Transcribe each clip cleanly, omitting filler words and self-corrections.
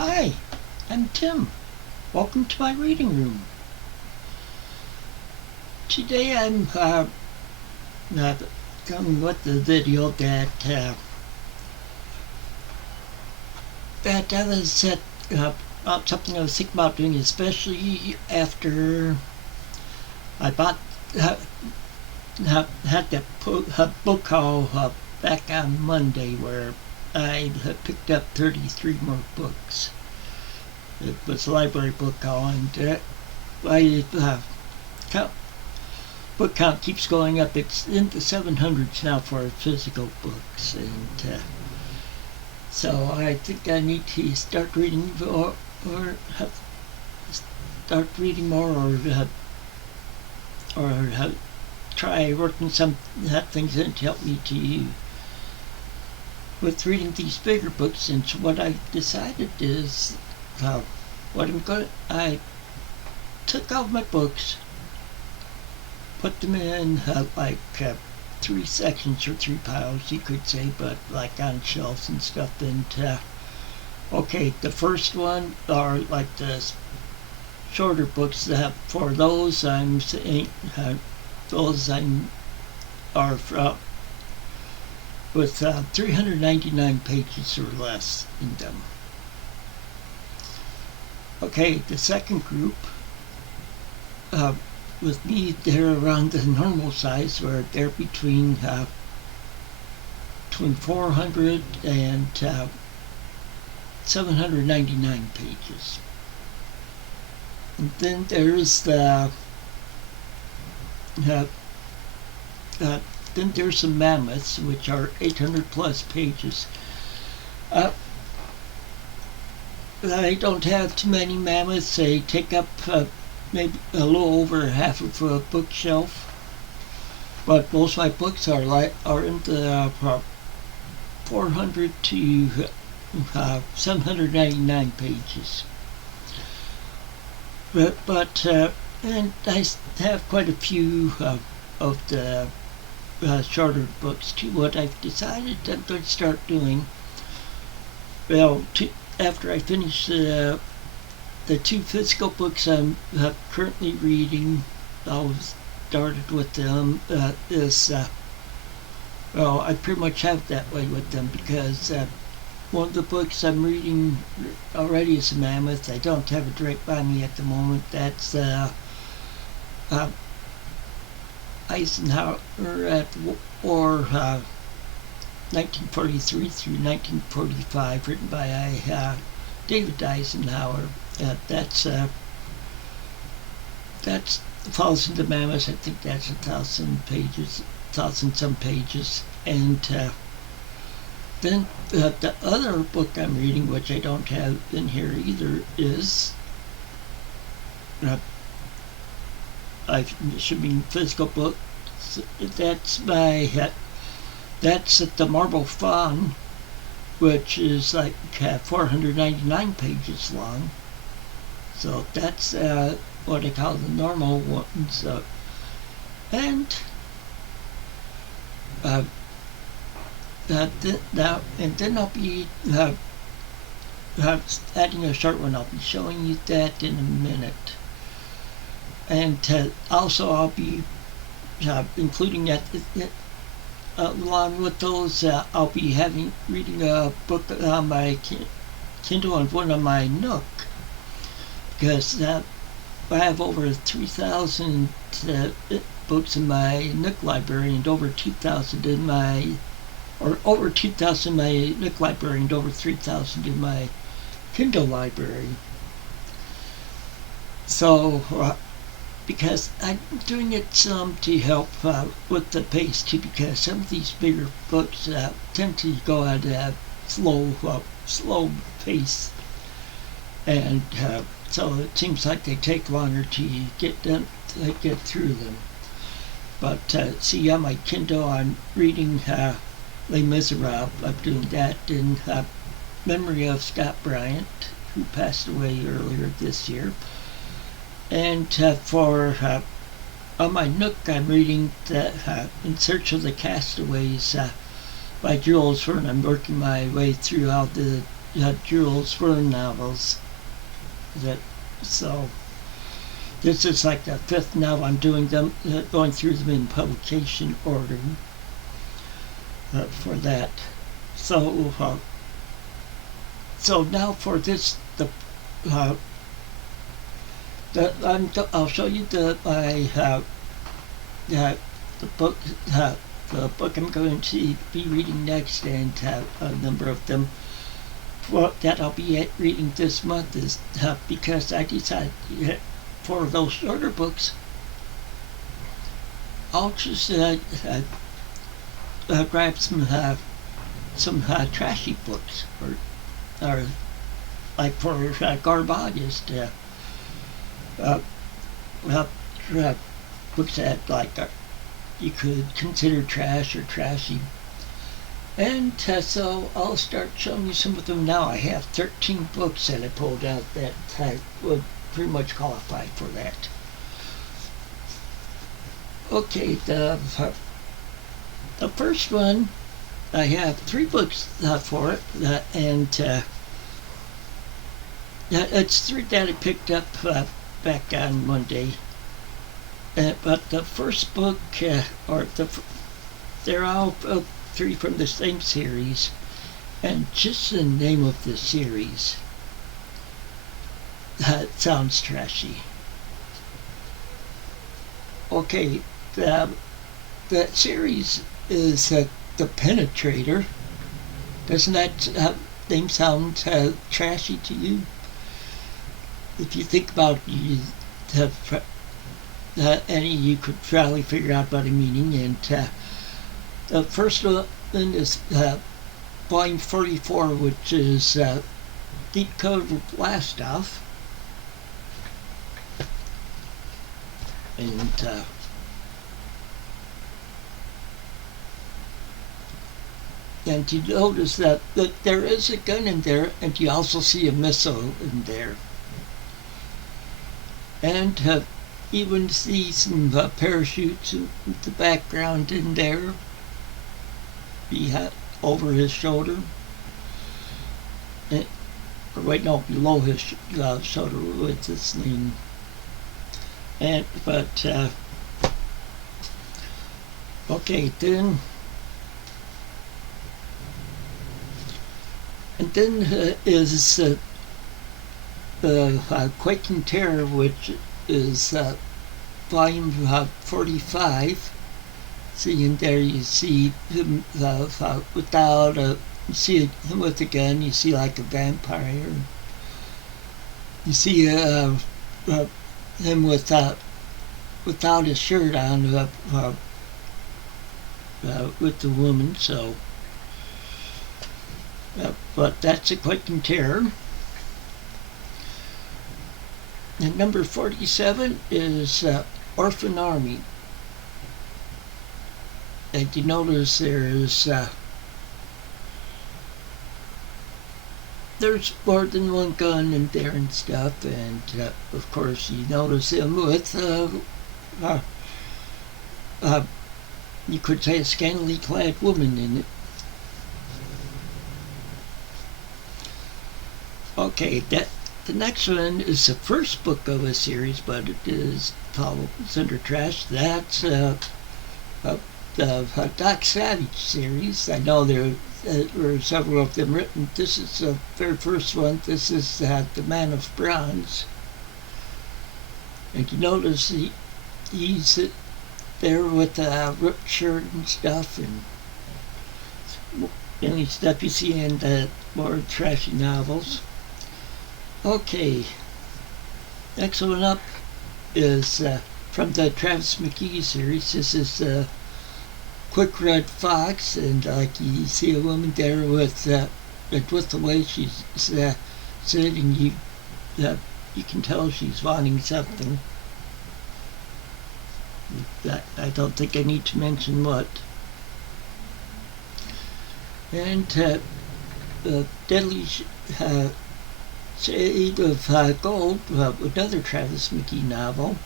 Hi, I'm Tim. Welcome to my reading room. Today I'm coming with the video that I was something I was thinking about doing, especially after I bought had that book haul back on Monday where I picked up 33 more books. It was a library book haul, and book count keeps going up. It's in the 700s now for physical books, and so I think I need to start reading or try working some things in to help me with reading these bigger books. And so what I decided is I took out my books, put them in three sections or three piles, you could say, but like on shelves and stuff. And okay, the first one are like the shorter books. For those I'm saying are with 399 pages or less in them. Okay, the second group, with me, they're around the normal size, where they're between 400 and 799 pages. And then there's then there's some mammoths, which are 800 plus pages. I don't have too many mammoths. They take up maybe a little over half of a bookshelf, but most of my books are in the 400 to 799 pages. But and I have quite a few of the shorter books too. What I've decided I'm going to start doing, after I finish the two physical books I'm currently reading, I started with them, I pretty much have it that way with them, because one of the books I'm reading already is a mammoth. I don't have it right by me at the moment. That's Eisenhower at War 1943 through 1945, written by David Eisenhower. That falls into mammoths. I think that's 1,000 pages, 1,000 some pages. And then the other book I'm reading, which I don't have in here either, is I should be physical book. That's the Marble Fawn, which is like 499 pages long. So that's what I call the normal ones. And then I'll be adding a short one. I'll be showing you that in a minute. And also I'll be including that along with those. I'll be reading a book on my Kindle and one on my Nook, because I have over 3,000 books in my Nook library, and over 2,000 in my Nook library, and over 3,000 in my Kindle library. So because I'm doing it some to help with the pace too, because some of these bigger books tend to go at a slow pace, and so it seems like they take longer to get through them. But see, on my Kindle I'm reading Les Miserables. I'm doing that in memory of Scott Bryant, who passed away earlier this year. And on my Nook, I'm reading In Search of the Castaways by Jules Verne. I'm working my way through all the Jules Verne novels. So this is like the fifth novel. I'm doing them, going through them in publication order for that. So now for this, I'll show you the book the book I'm going to be reading next, and a number of them that I'll be reading this month is because I decided for those shorter books I'll just grab some trashy books, or like for Garbaugust, books that like you could consider trash or trashy. And so I'll start showing you some of them now. I have 13 books that I pulled out that would pretty much qualify for that. Okay, the first one, I have 3 books for it, and it's 3 that I picked up back on Monday. But the first book, they're all 3 from the same series, and just the name of the series sounds trashy. Okay, that series is The Penetrator. Doesn't that name sound trashy to you? If you think about it, you could probably figure out what I'm meaning. And the first one is volume 44, which is Deep Cover Blast Off. And you notice that there is a gun in there, and you also see a missile in there. And even see some parachutes in the background in there, over his shoulder. Below his shoulder with the sling. Okay, then is Quaking Terror, which is volume 45. See, in there you see him without you see him with a gun. You see like a vampire. You see him without his shirt on, with the woman. So, but that's a Quaking Terror. And number 47 is Orphan Army. And you notice there's more than one gun in there and stuff, and of course you notice him with you could say a scantily clad woman in it. Okay, the next one is the first book of a series, but it is falls under trash. That's the Doc Savage series. I know there were several of them written. This is the very first one. This is The Man of Bronze. And you notice he's there with a ripped shirt and stuff, and any stuff you see in the more trashy novels. Okay, next one up is from the Travis McGee series. This is Quick Red Fox, and like you see a woman there with the way she's sitting, you can tell she's wanting something. I don't think I need to mention what. And Deadly Shade of Gold, another Travis McGee novel.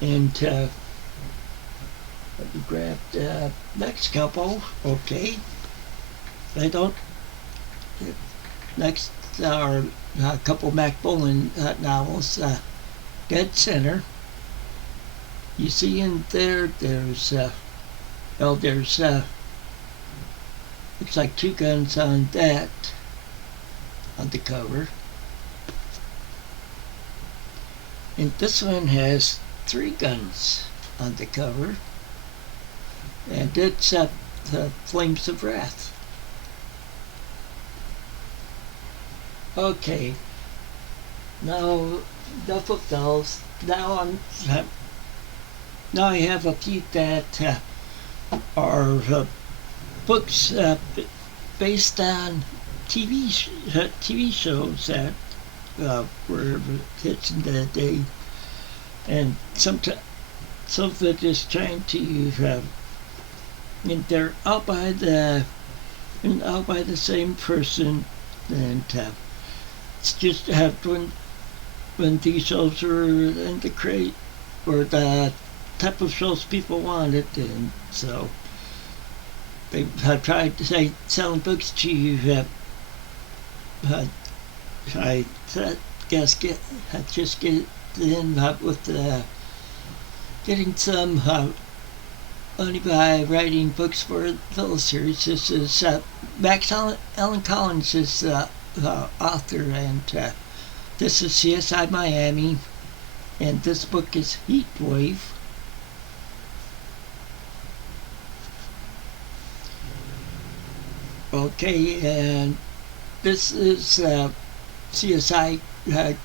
And let me grab the next couple. Okay. I don't Next are a couple Mac Bolan novels. Dead Center. You see in there, there's looks like two guns on that, on the cover. And this one has three guns on the cover. And it's the Flames of Wrath. Okay. Now, enough of those. Now I have a few that are books based on TV shows that were hits in the day, and some of it is trying to, and they're all by the same person, and it's just when these shows were in the crate, or the type of shows people wanted, and so they have tried to say selling books to I guess get in with getting some only by writing books for the series. This is Max Allen Collins is author, and this is CSI Miami, and this book is Heat Wave. Okay, and this is CSI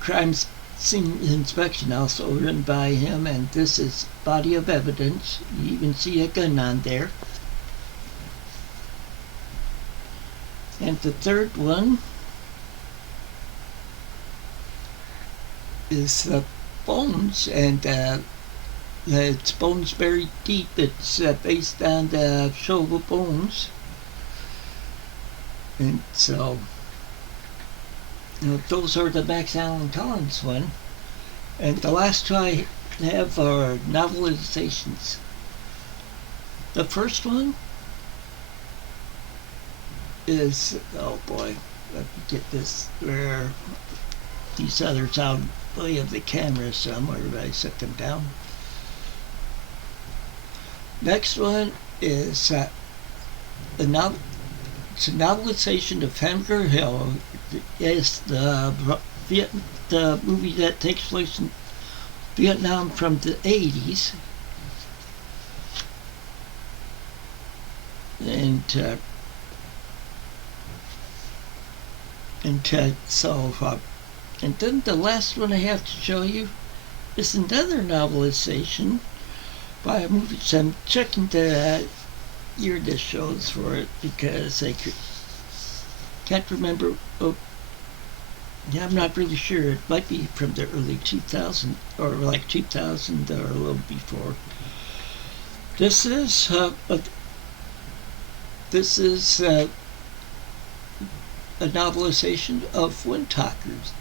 Crime Scene Inspection, also written by him, and this is Body of Evidence. You even see a gun on there. And the third one is Bones, and it's Bones Buried Deep. It's based on the show of Bones. And so, those are the Max Allen Collins one. And the last two I have are novelizations. The first one is, oh boy, let me get this where these others out of the way of the camera somewhere. I set them down. Next one is it's a novelization of Hamburger Hill. It's the movie that takes place in Vietnam from the 80s. And then the last one I have to show you is another novelization by a movie. So I'm checking the year this shows for it because I can't remember. Oh, yeah, I'm not really sure. It might be from the early 2000s, or like 2000 or a little before. This is a novelization of Windtalkers.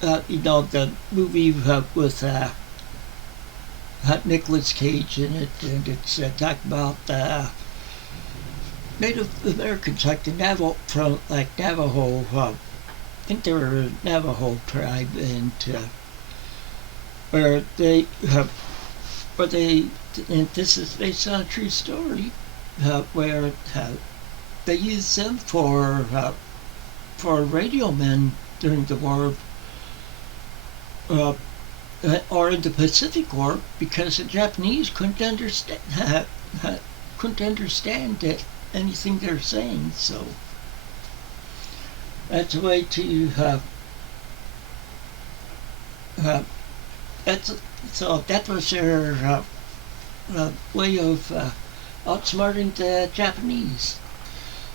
The movie with Nicolas Cage in it, and it's talking about Native Americans, like the Navajo, I think they were a Navajo tribe, and and this is based on a true story, where they used them for radio men during the war, or in the Pacific War, because the Japanese couldn't understand anything they're saying. So that's a way to that was their way of outsmarting the Japanese.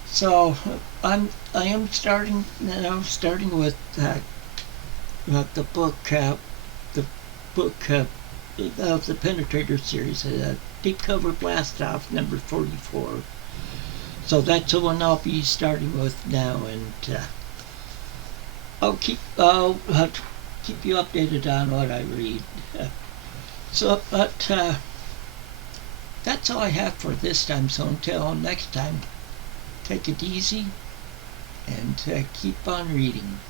So I am starting with the book of the Penetrator series, Deep Cover Blast Off number 44. So that's the one I'll be starting with now, and I'll keep you updated on what I read. But that's all I have for this time. So until next time, take it easy and keep on reading.